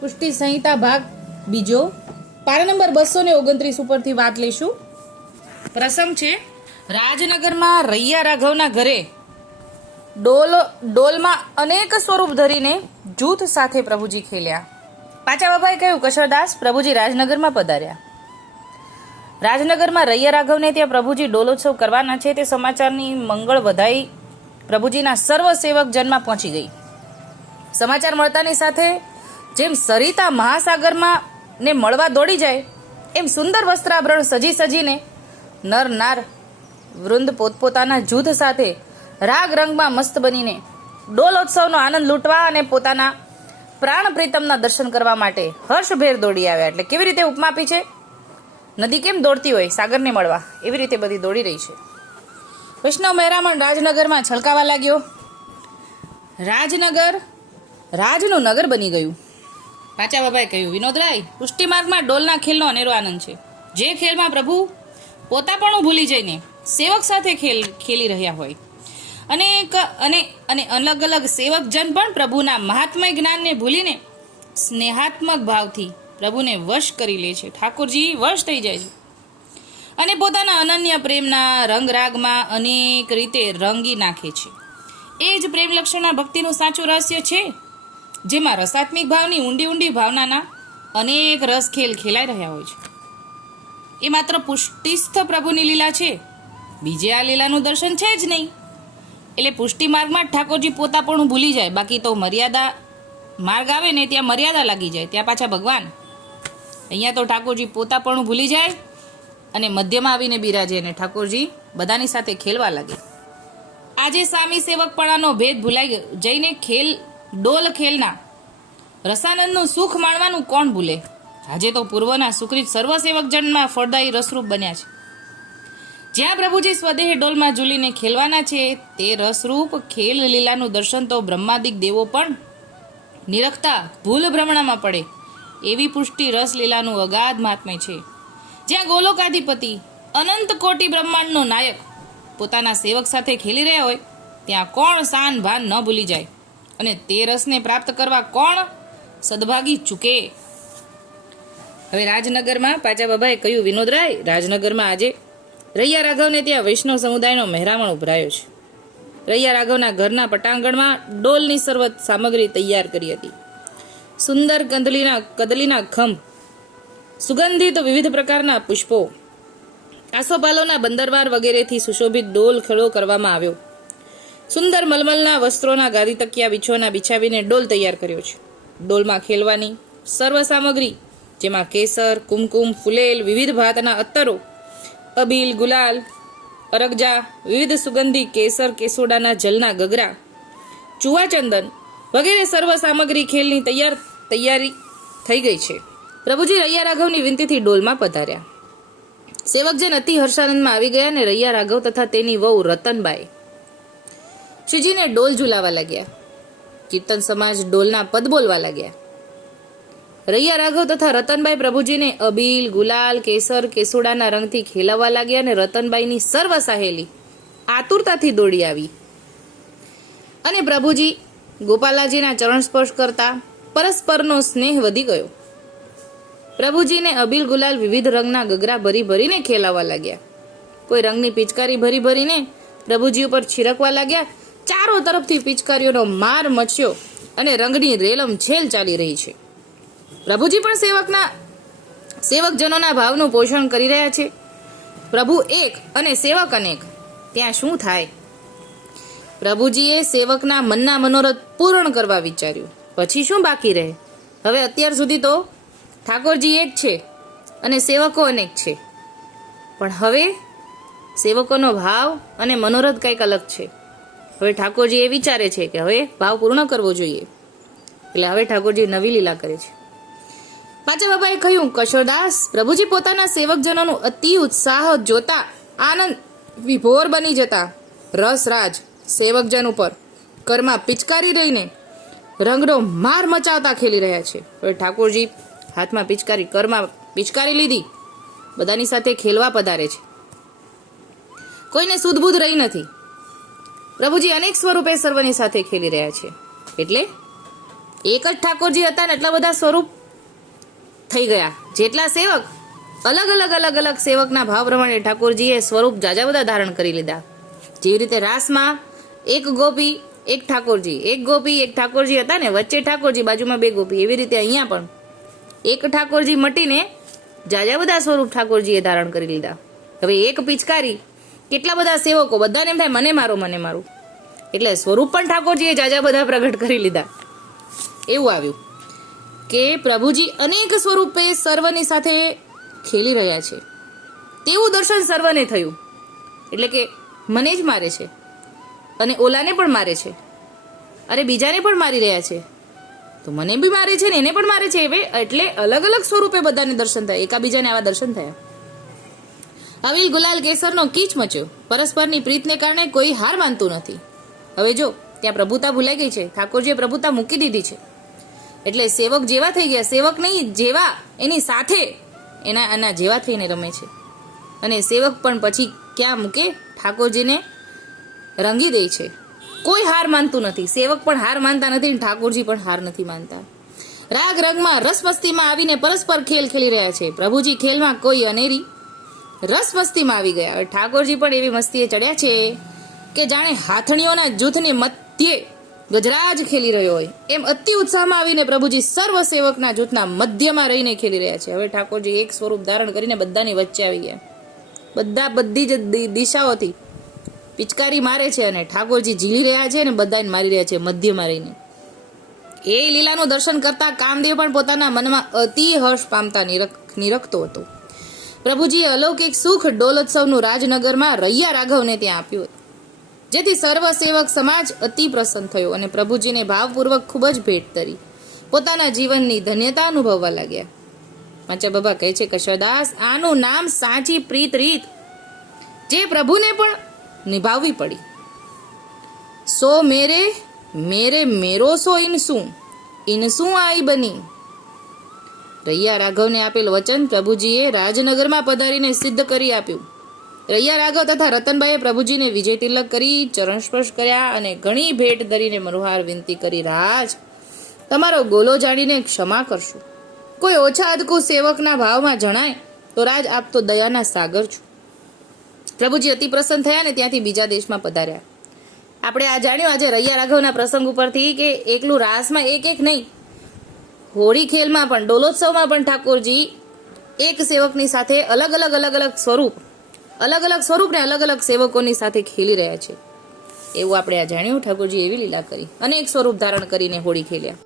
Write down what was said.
પુષ્ટિ સંહિતા ભાગ બીજો, પારા નંબર 229 ઉપરથી વાત લઈશું. પ્રસંગ છે, રાજનગરમાં રૈયા રાઘવના ઘરે ડોલમાં અનેક સ્વરૂપ ધરીને જૂથ સાથે પ્રભુજી ખેલ્યા. પાચા બાબાએ કહ્યું, કશરદાસ, પ્રભુજી રાજનગરમાં પધાર્યા. રાજનગરમાં રૈયા રાઘવને ત્યાં પ્રભુજી ડોલોત્સવ કરવાના છે તે સમાચારની મંગળ વધાઈ પ્રભુજીના સર્વ સેવક જનમાં પહોંચી ગઈ. સમાચાર મળતાની સાથે જેમ સરિતા મહાસાગરમાં ને મળવા દોડી જાય એમ સુંદર વસ્ત્રાભરણ સજી સજીને નર નાર વૃંદ પોતપોતાના જૂથ સાથે રાગ રંગમાં મસ્ત બનીને ડોલોત્સવનો આનંદ લૂંટવા અને પોતાના પ્રાણ પ્રીતમના દર્શન કરવા માટે હર્ષભેર દોડી આવ્યા. એટલે કેવી રીતે ઉપમા આપી છે, નદી કેમ દોડતી હોય સાગરને મળવા, એવી રીતે બધી દોડી રહી છે. વૈષ્ણવ મહેરામણ રાજનગરમાં છલકાવા લાગ્યો. રાજનગર રાજનું નગર બની ગયું. પાચા બાબાએ કહ્યું, વિનોદરાય, પુષ્ટિ માર્ગમાં ડોલના ખેલનો અનેરો આનંદ છે. જે ખેલમાં પ્રભુ પોતાપણું ભૂલી જઈને સેવક સાથે ખેલી રહ્યા હોય, અને અલગ અલગ સેવકજન પણ પ્રભુના મહાત્મય જ્ઞાનને ભૂલીને સ્નેહાત્મક ભાવથી પ્રભુને વશ કરી લે છે. ઠાકોરજી વશ થઈ જાય છે અને પોતાના અનન્ય પ્રેમના રંગરાગમાં અનેક રીતે રંગી નાખે છે. એ જ પ્રેમ લક્ષણના ભક્તિનું સાચું રહસ્ય છે, જેમાં રસાત્મિક ભાવની ઊંડી ભાવનાના અનેક રસ ખેલાઈ રહ્યા હોય છે. એ માત્ર પુષ્ટિસ્થ પ્રભુની લીલા છે, બીજે આ લીલાનું દર્શન છે જ નહીં. એટલે પુષ્ટિ માર્ગમાં જ ઠાકોરજી પોતાપણું ભૂલી જાય. બાકી તો મર્યાદા માર્ગ આવે ને ત્યાં મર્યાદા લાગી જાય, ત્યાં પાછા ભગવાન. અહીંયા તો ઠાકોરજી પોતાપણું ભૂલી જાય અને મધ્યમાં આવીને બિરાજે અને ઠાકોરજી બધાની સાથે ખેલવા લાગે. આજે સામી સેવકપણાનો ભેદ ભૂલાઈ જઈને ડોલ ખેલના રસાનંદનું સુખ માણવાનું કોણ ભૂલે? આજે તો પૂર્વના સુકૃત સર્વ સેવકજનમાં ફળદાયી રસરૂપ બન્યા છે. જ્યાં પ્રભુજી સ્વદેહ ડોલમાં ઝૂલીને ખેલવાના છે તે રસરૂપ ખેલ લીલાનું દર્શન તો બ્રહ્માદિક દેવો પણ નિરખતા ભૂલ ભ્રમણામાં પડે એવી પુષ્ટિ રસ લીલાનું અગાધ મહાત્મ્ય છે. જ્યાં ગોલોકાધિપતિ અનંત કોટી બ્રહ્માંડનો નાયક પોતાના સેવક સાથે ખેલી રહ્યા હોય, ત્યાં કોણ શાન ભાન ન ભૂલી જાય અને તે રસને પ્રાપ્ત કરવા કોણ સદભાગી ચૂકે? હવે રાજનગરમાં પાચા બાબાએ કહ્યું, વિનોદરાય, રાજનગરમાં આજે રૈયા રાઘવને ત્યાં વૈષ્ણવ સમુદાયનો મહેરામણ ઉભરાયો છે. રૈયા રાઘવના ઘરના પટાંગણમાં ડોલની સર્વ સામગ્રી તૈયાર કરી હતી. સુંદર કદલીના ખંભ, સુગંધિત વિવિધ પ્રકારના પુષ્પો, આસોપાલોના બંદરવાર વગેરેથી સુશોભિત ડોલ ખેડો કરવામાં આવ્યો. સુંદર મલમલના વસ્ત્રોના ગાદી તકિયા વિછોના બિછાવીને ડોલ તૈયાર કર્યો છે. ડોલમાં ખેલવાની સર્વ સામગ્રી, જેમાં કેસર, કુમકુમ, ફુલેલ, વિવિધ ભાતના અત્તરો, અબીલ, ગુલાલ, અરગજા, વિવિધ સુગંધી કેસર કેસોડાના જલના ગગરા, ચુવાચંદન વગેરે સર્વ સામગ્રી ખેલની તૈયારી થઈ ગઈ છે. પ્રભુજી રૈયા રાઘવની વિનંતીથી ડોલમાં પધાર્યા. સેવકજન અતિ હર્ષાનંદમાં આવી ગયા અને રૈયા રાઘવ તથા તેની વહુ રતનબાઈ શ્રીજીને ડોલ ઝુલાવા લાગ્યા. કીર્તન સમાજ ડોલના પદ બોલવા લાગ્યા. રૈયા રાઘવ તથા રતનબાઈ પ્રભુજીને અબીલ, ગુલાલ, કેસર કેસોડાના રંગથી ખેલાવવા લાગ્યા અને રતનબાઈની સર્વ સહેલી આતુરતાથી દોડી આવી અને પ્રભુજી ગોપાલાજીના ચરણ સ્પર્શ કરતા પરસ્પરનો સ્નેહ વધી ગયો. પ્રભુજીને અબીલ, ગુલાલ, વિવિધ રંગના ગગરા ભરીને ખેલાવવા લાગ્યા. કોઈ રંગની પિચકારી ભરીને પ્રભુજી ઉપર છિરકવા લાગ્યા. ચારો તરફથી પિચકારીઓનો માર મચ્યો અને રંગની રેલમ છેલ ચાલી રહી છે. પ્રભુજી પણ સેવકજનોના ભાવનું પોષણ કરી રહ્યા છે. પ્રભુ એક અને સેવક અનેક, ત્યાં શું થાય? પ્રભુજીએ સેવકના મનના મનોરથ પૂર્ણ કરવા વિચાર્યું, પછી શું બાકી રહે? હવે અત્યાર સુધી તો ઠાકોરજી એક છે અને સેવકો અનેક છે, પણ હવે સેવકોનો ભાવ અને મનોરથ કંઈક અલગ છે. હવે ઠાકોરજી એ વિચારે છે કે હવે ભાવ પૂર્ણ કરવો જોઈએ, એટલે હવે ઠાકોરજી નવી લીલા કરે છે. પાચા બાબાએ કહ્યું, કશોદાસ, પ્રભુજી પોતાના સેવકજનોનું અતિ ઉત્સાહ જોતા આનંદ વિભોર બની જતા રસરાજ સેવકજન ઉપર કરમાં પિચકારી રહીને રંગનો માર મચાવતા ખેલી રહ્યા છે. હવે ઠાકોરજી હાથમાં કરમાં પિચકારી લીધી, બધાની સાથે ખેલવા પધારે છે. કોઈને સુધબુધ રહી નથી. પ્રભુજી અનેક સ્વરૂપે સર્વની સાથે ખેલી રહ્યા છે. એટલે એક જ ઠાકોરજી હતા ને એટલા બધા સ્વરૂપ થઈ ગયા. જેટલા સેવક, અલગ અલગ અલગ અલગ સેવકના ભાવ પ્રમાણે ઠાકોરજીએ સ્વરૂપ જાજા બધા ધારણ કરી લીધા. જેવી રીતે રાસમાં એક ગોપી એક ઠાકોરજી, એક ગોપી એક ઠાકોરજી હતા ને, વચ્ચે ઠાકોરજી, બાજુમાં બે ગોપી, એવી રીતે અહીંયા પણ એક ઠાકોરજી મટીને જાજા બધા સ્વરૂપ ઠાકોરજીએ ધારણ કરી લીધા. હવે એક પિચકારી, કેટલા બધા સેવકો, બધાને એમ થાય મને મારો મને મારું, એટલે સ્વરૂપ પણ ઠાકોરજીએ જાજા બધા પ્રગટ કરી લીધા. એવું આવ્યું કે પ્રભુજી અનેક સ્વરૂપે સર્વની સાથે ખેલી રહ્યા છે તેવું દર્શન સર્વને થયું. એટલે કે મને જ મારે છે અને ઓલાને પણ મારે છે, અરે બીજાને પણ મારી રહ્યા છે, તો મને બી મારે છે ને એને પણ મારે છે. હવે એટલે અલગ અલગ સ્વરૂપે બધાને દર્શન થયા, એકાબીજાને આવા દર્શન થયા. અવિલ ગુલાલ કેસરનો કીચ મચ્યો. પરસ્પરની પ્રીતને કારણે કોઈ હાર માનતું નથી. હવે જો ત્યાં પ્રભુતા ભૂલાઈ ગઈ છે, ઠાકોરજીએ પ્રભુતા મૂકી દીધી છે. એટલે સેવક જેવા થઈ ગયા, સેવક નહીં જેવા એની સાથે એના જેવા થઈને રમે છે. અને સેવક પણ પછી ક્યાં મૂકે, ઠાકોરજીને રંગી દે છે. કોઈ હાર માનતું નથી, સેવક પણ હાર માનતા નથી, ઠાકોરજી પણ હાર નથી માનતા. રાગ રંગમાં રસ મસ્તીમાં આવીને પરસ્પર ખેલ ખેલી રહ્યા છે. પ્રભુજી ખેલમાં કોઈ અનેરી રસ મસ્તીમાં આવી ગયા. ઠાકોરજી પણ એવી મસ્તીએ ચડ્યા છે કે જાણે હાથણીઓના જૂથની મધ્યે ગજરાજ ખેલી રહ્યો હોય એમ અતિ ઉત્સાહમાં આવીને પ્રભુજી સર્વ સેવકના જૂથના મધ્યમાં રહીને ખેલી રહ્યા છે. હવે ઠાકોરજી એક સ્વરૂપ ધારણ કરીને બધાની વચ્ચે આવી ગયા. બધી જ દિશાઓથી પિચકારી મારે છે અને ઠાકોરજી ઝીલી રહ્યા છે અને બધાને મારી રહ્યા છે મધ્યમાં રહીને. એ લીલાનું દર્શન કરતા કામદેવ પણ પોતાના મનમાં અતિ હર્ષ પામતા નિરખતો હતો. પ્રભુજીએ અલૌકિક સુખ ડોલોત્સવનું રાજનગરમાં રૈયા રાઘવને ત્યાં આપ્યું હતું, જેથી સર્વ સેવક સમાજ અતિ પ્રસન્ન થયો અને પ્રભુજીને ભાવપૂર્વક ખૂબ જ ભેટ ધરી પોતાના જીવનની ધન્યતા અનુભવવા લાગ્યા. વાંચા બાબા કહે છે કશ્યપદાસ, આનું નામ સાચી પ્રીત રીત જે પ્રભુને પણ નિભાવવી પડી. સો મેરે મેરે મેરો સો ઇનસું આઈ બની. રૈયા રાઘવને આપેલ વચન પ્રભુજીએ રાજનગરમાં પધારીને સિદ્ધ કરી આપ્યું. રૈયા રાઘવ તથા રતનભાઈએ પ્રભુજીને વિજય તિલક કરી ચરણ સ્પર્શ કર્યા અને ઘણી ભેટ ધરીને મનોહાર વિનંતી કરી, રાજ તમારો ગોલો જાણીને ક્ષમા કરશો. કોઈ ઓછા અદકુ સેવકના ભાવમાં જણાય તો રાજ આપ તો દયાના સાગર છો. પ્રભુજી અતિ પ્રસન્ન થયા ને ત્યાંથી બીજા દેશમાં પધાર્યા. આપણે આ જાણ્યું આજે રૈયા રાઘવના પ્રસંગ ઉપરથી કે એકલું રાસમાં એક નહીં, હોળી ખેલમાં પણ ડોલોત્સવમાં પણ ઠાકોરજી એક સેવકની સાથે અલગ અલગ સ્વરૂપ ને અલગ અલગ સેવકોની સાથે ખેલી રહ્યા છે. એવું આપણે આ જાણ્યું. ઠાકોરજી એવી લીલા કરી, અનેક સ્વરૂપ ધારણ કરીને હોળી ખેલ્યા.